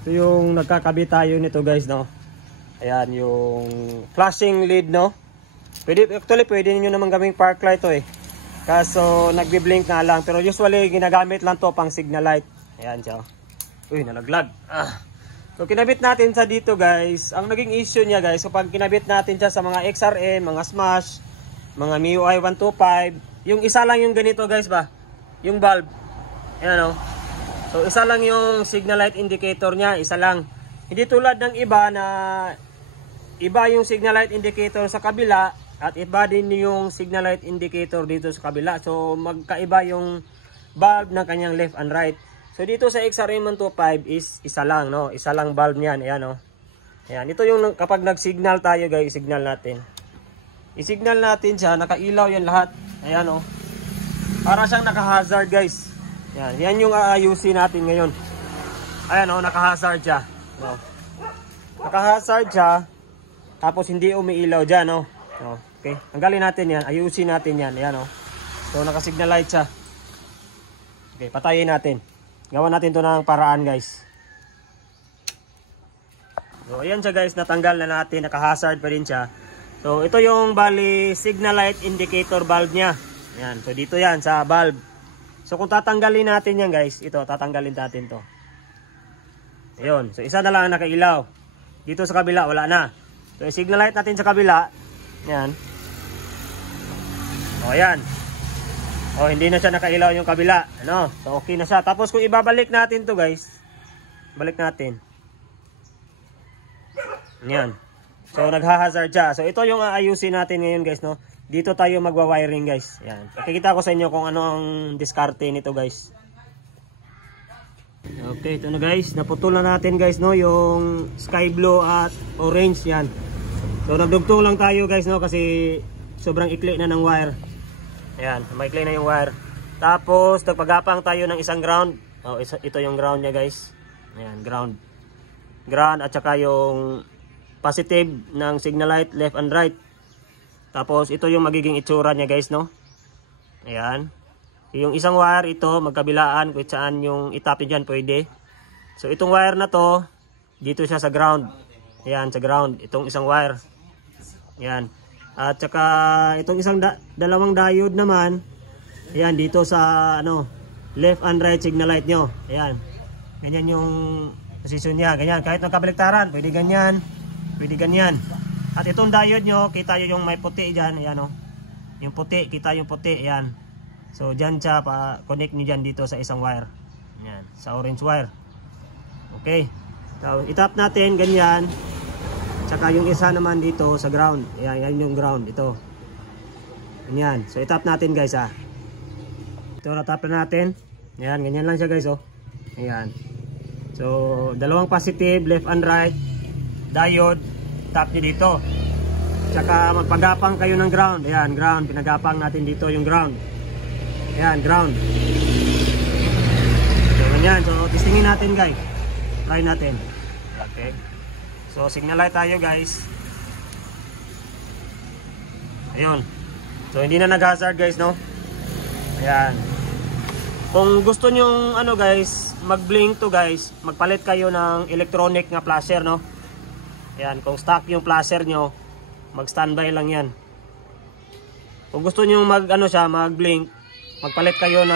Ito yung nagkakabit tayo nito guys, no. Ayan yung flashing lead, no. Actually pwede niyo naman gawing park light to eh. Kaso nagbi-blink na lang, pero usually ginagamit lang to pang signal light. Ayan siya. Uy, nalaglag. So kinabit natin sa dito guys. Ang naging issue niya guys, kapag kinabit natin siya sa mga XRM, mga Smash, mga MIUI 125, yung isa lang yung ganito guys ba? Yung bulb. Ayan o. So isa lang yung signal light indicator niya, isa lang. Hindi tulad ng iba na iba yung signal light indicator sa kabila at iba din yung signal light indicator dito sa kabila. So magkaiba yung bulb ng kanyang left and right. So dito sa XRM 125 is isa lang, no? Isa lang bulb niyan, ayan oh. Ayan, ito yung kapag nag-signal tayo guys, signal natin. I-signal natin siya, nakailaw yan lahat. Ayan oh. Para siyang naka-hazard guys. Yan yung aayusin natin ngayon. Ayan oh, naka-hazard siya. No. Naka-hazard siya. Tapos hindi umiilaw diyan, no. No. Okay, tanggalin natin yan, ayusin natin yan. Ayan oh. So naka-signal light siya. Okay, patayin natin. Gawa natin to ng paraan guys. So ayan siya guys, natanggal na natin, naka-hazard pa rin siya. So ito yung bali signal light indicator bulb niya. Ayan, so dito yan sa bulb. So kung tatanggalin natin yan guys, ito tatanggalin natin to. Ayun, so isa na lang ang nakailaw. Dito sa kabila wala na. So signal light natin sa kabila. Ayan. O ayan. O hindi na siya nakailaw yung kabila. Ano? So okay na siya. Tapos kung ibabalik natin to guys, balik natin. Ayan. So nagha-hazard siya. So ito yung aayusin natin ngayon guys, no. Dito tayo magwa-wiring guys. Ayan. Pakikita ko sa inyo kung ano ang diskarte nito guys. Okay, ito na guys. Naputol na natin guys, no, yung sky blue at orange yan. So nagdugtong lang tayo guys, no, kasi sobrang ikli na ng wire. Ayan, maikli na yung wire. Tapos nagpagapang tayo ng isang ground. Oh, ito yung ground niya guys. Ayan, ground. Ground at saka yung positive ng signal light left and right. Tapos ito yung magiging itsura niya guys, no. Ayan. Yung isang wire ito magkabilaan, kung saan yung itapin dyan pwede. So itong wire na to, dito siya sa ground. Ayan, sa ground. Itong isang wire. Ayan. At saka itong isang dalawang diode naman. Ayan, dito sa ano, left and right signal light nyo. Ayan. Ganyan yung position niya. Ganyan. Kahit nagkabaliktaran, pwede ganyan. Pwede ganyan. At itong diode nyo, kita nyo yung may puti dyan. Ayan o. Yung puti, kita yung puti. Ayan. So dyan siya, pa-connect nyo dyan dito sa isang wire. Ayan. Sa orange wire. Okay. So itap natin, ganyan. Tsaka yung isa naman dito sa ground. Ayan, yan yung ground. Ito. Ganyan. So itap natin guys ha. Ito natap na natin. Ayan, ganyan lang siya guys oh. Ayan. So dalawang positive, left and right. Diode. Tap nyo dito. Tsaka magpagapang kayo ng ground. Ayan, ground. Pinagapang natin dito yung ground. Ayan, ground. So, ganyan. So, testingin natin guys. Try natin. Okay. So, signal light tayo guys. Ayun. So, hindi na nag-hazard guys, no? Ayan. Kung gusto nyong ano guys, mag-blink to guys, magpalit kayo ng electronic nga flasher, no? Ayan, kung stock yung flasher nyo, mag-standby lang yan. Kung gusto nyo mag-ano siya, mag-blink, magpalit kayo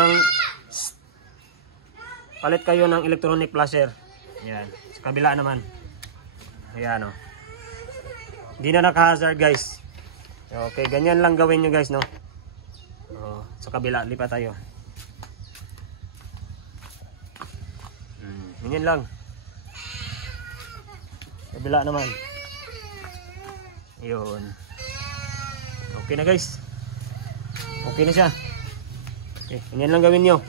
ng electronic flasher. Ayan, sa kabila naman. Ayan o. Hindi na naka-hazard guys. Okay, ganyan lang gawin nyo guys, no? Sa kabila, lipat tayo. Ganyan lang. Kabila naman. Yun. Okay na guys. Okay na siya. Okay, ganyan lang gawin nyo.